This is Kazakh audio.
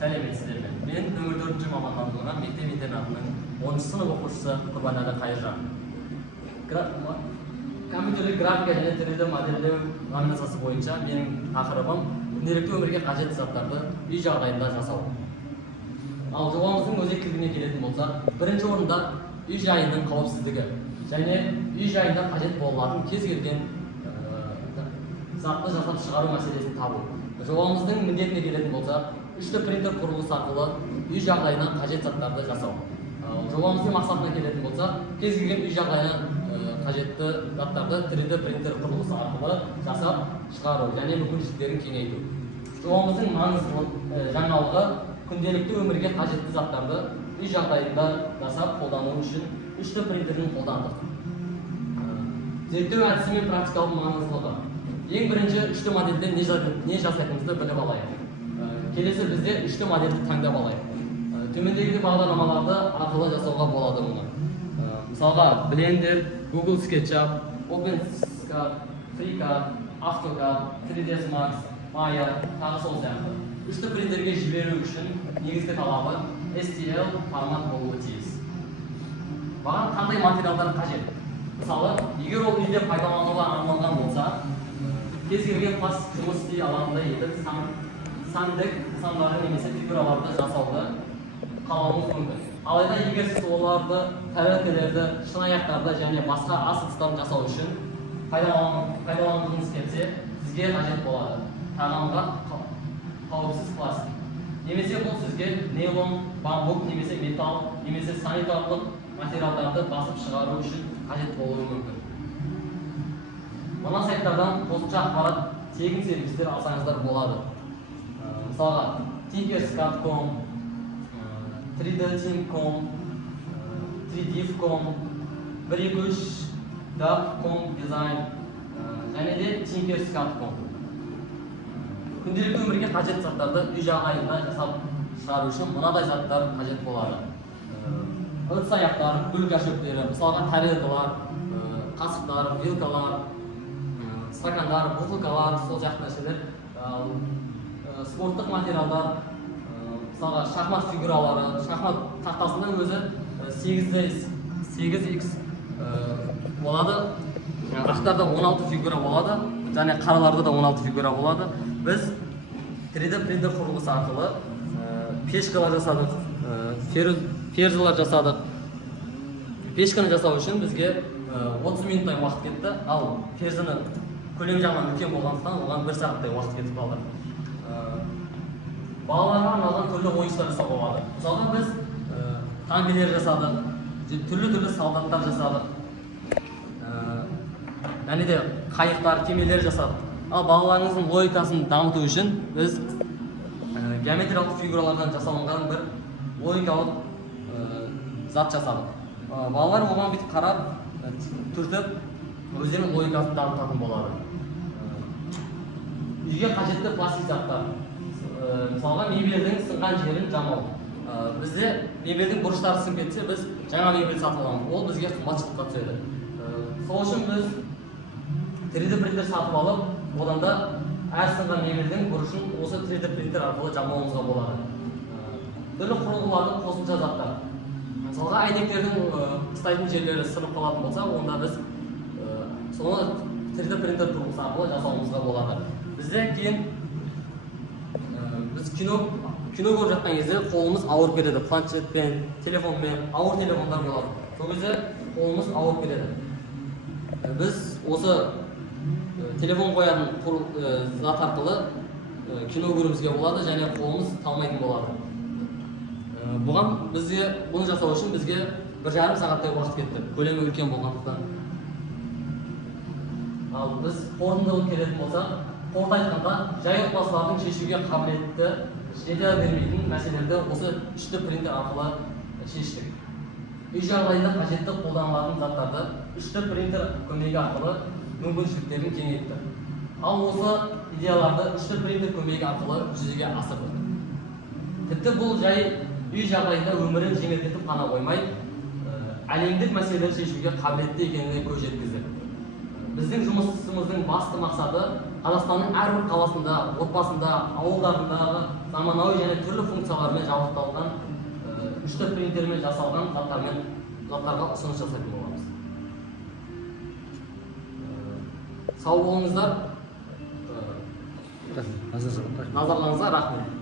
Сәлеметсіздер ме? Мен нөмір 4-ші мамандандырылған мектеп-интернатының 10-шы сынып оқушысы Құрбанәлі Қайыржан. Компьютерлік графика және 3D модельдеу номинациясы бойынша менің тақырыбым күнделікті өмірге қажетті заттарды үй жағдайында жасау. Ал жобамыздың өзектілігіне келетін болсақ, бірінші орында үй жайының қауіпсіздігі және үй жайында қажет болатын кез келген затты жасап шығару мәселесін табу. Жобамыздың міндетіне келетін болсақ, 3D принтер құрылғысы арқылы үй жағдайына қажет заттарды жасау. Жобамыздың мақсатына келетін болсақ, кез келген үй жағдайына қажетті заттарды 3D принтер құрылғысы арқылы жасап шығару және мүмкіншіліктерін кеңейту. Жобамыздың маңызды жаңалығы күнделікті өмірге қажетті заттарды үй жағдайында жасап қолдану үшін 3D принтерін қолдандық. Зерттеу әдісі мен практикалық маңыздылығы. Ең бірінші 3D модельде не жасайтынымызды біліп алайық. Келесі бізде 3D модельді таңдап алайық. Төмендегі бағдарламаларды арқылы жасауға болады мұны. Мысалға, Blender, Google SketchUp, OpenSCAD, FreeCAD, AutoCAD, 3ds Max, Maya, тағы сол сияқты. 3D принтерге жіберу үшін негізгі талабы STL формат болуы тиіс. Маған қандай материалдар қажет? Мысалы, егер ол үйде пайдалануға арналған болса, кез келген пластик жұмыс істей алатындай етіп сәндік нысандарды немесе фигураларды жасауды қалауыңыз мүмкін. Алайда егер сіз оларды, тәрелкелерді, шыны аяқтарды және басқа ас ыдыстарын жасау үшін пайдаланғыңыз келсе, сізге қажет болады тағамға қауіпсіз пластик. Немесе бұл сізге нейлон, бамбук, немесе металл, немесе санитарлық материалдарды басып шығару үшін қажет болуы мүмкін. Мына сайттардан қосымша ақпарат, тегін сервистер алсаңыздар болады. Мысалға, tinkerscad.com, 3D-team.com, 3div.com, 123.com design және де tinkerscad.com. Күнделікті өмірге қажет заттарды үй жағдайында жасап шығару үшін мынадай заттар қажет болады. Ыдыс аяқтар, гүл жәшіктері, мысалға тарелкалар, қасықтар, вилкалар, стакандар, бутылкалар, сол сияқты нәрселер, спорттық материалдар, мысалға шахмат фигуралары, шахмат тақтасының өзі 8x болады, ақтарда 16 фигура болады, және қараларда да 16 фигура болады. Біз 3D принтер құрылғысы арқылы пешкалар жасадық, ферзалар жасадық. Пешканы жасау үшін бізге 30 минуттай уақыт кетті, ал ферзаны көлем жағынан үлкен болғандықтан оған 1 сағаттай уақыт кетіп қалды. Балаларға арналған түрлі ойыншықтар жасауға болады. Мысалға біз танкілер жасадық, түрлі солдаттар жасадық, және де қайықтар, кемелер жасадық. Ал балаларыңыздың логикасын дамыту үшін біз геометриялық фигуралардан жасалынған бір логикалық зат жасадық. Балалар оған бүйтіп қарап, түртіп, өздерінің логикасын дамытатын болады. Үйге қажетті пластик заттар. Мысалға, мебельдің сынған жерін жамау. Бізде мебельдің бұрыштары сынып кетсе, біз жаңа мебель сатып аламыз. Ол бізге қымбатшылыққа түседі. Сол үшін біз 3D принтер сатып алып, одан да әр сынған мебельдің бұрышын осы 3D принтер арқылы жамауымызға болады. Түрлі құрылғылардың қосымша заттар. Мысалға, әйнектердің ұстайтын жерлері сынып қалатын болса, онда біз соны 3D принтер құрылғысы арқылы жасауымызға болады. Бізде кейін біз кино көріп жатқан кезде қолымыз ауырып кетеді. Планшетпен, телефонмен, ауыр телефондар болады. Сол кезде қолымыз ауырып кетеді. Біз осы телефон қоятын зат арқылы кино көруімізге болады және қолымыз талмайтын болады. Бұны жасау үшін бізге 1,5 сағаттай уақыт кетті, көлемі үлкен болғандықтан. Ал біз қорытындылап келетін болсақ, қорыта айтқанда, жай отбасылардың шешуге қабілетті, жете бермейтін мәселелерді осы 3D принтер арқылы шештік. Үй жағдайында қажетті қолданылатын заттарды 3D принтер көмегі арқылы мүмкіншіліктерін кеңейтті. Ал осы идеяларды 3D принтер көмегі арқылы жүзеге асырды. Тіпті бұл жай үй жағдайында өмірін жеңілдетіп қана қоймай, әлемдік мәселелерді шешуге қабілетті екеніне көз жеткізді. Біздің жұмысымыздың басты мақсаты Қазақстанның әрбір қаласында, отбасында, ауылдарындағы заманауи және түрлі функциялармен жабдықталған 3D принтермен жасалған заттарға ұсыныс жасайтын боламыз. Сау болыңыздар. Назарларыңызға Назарларыңызға рахмет.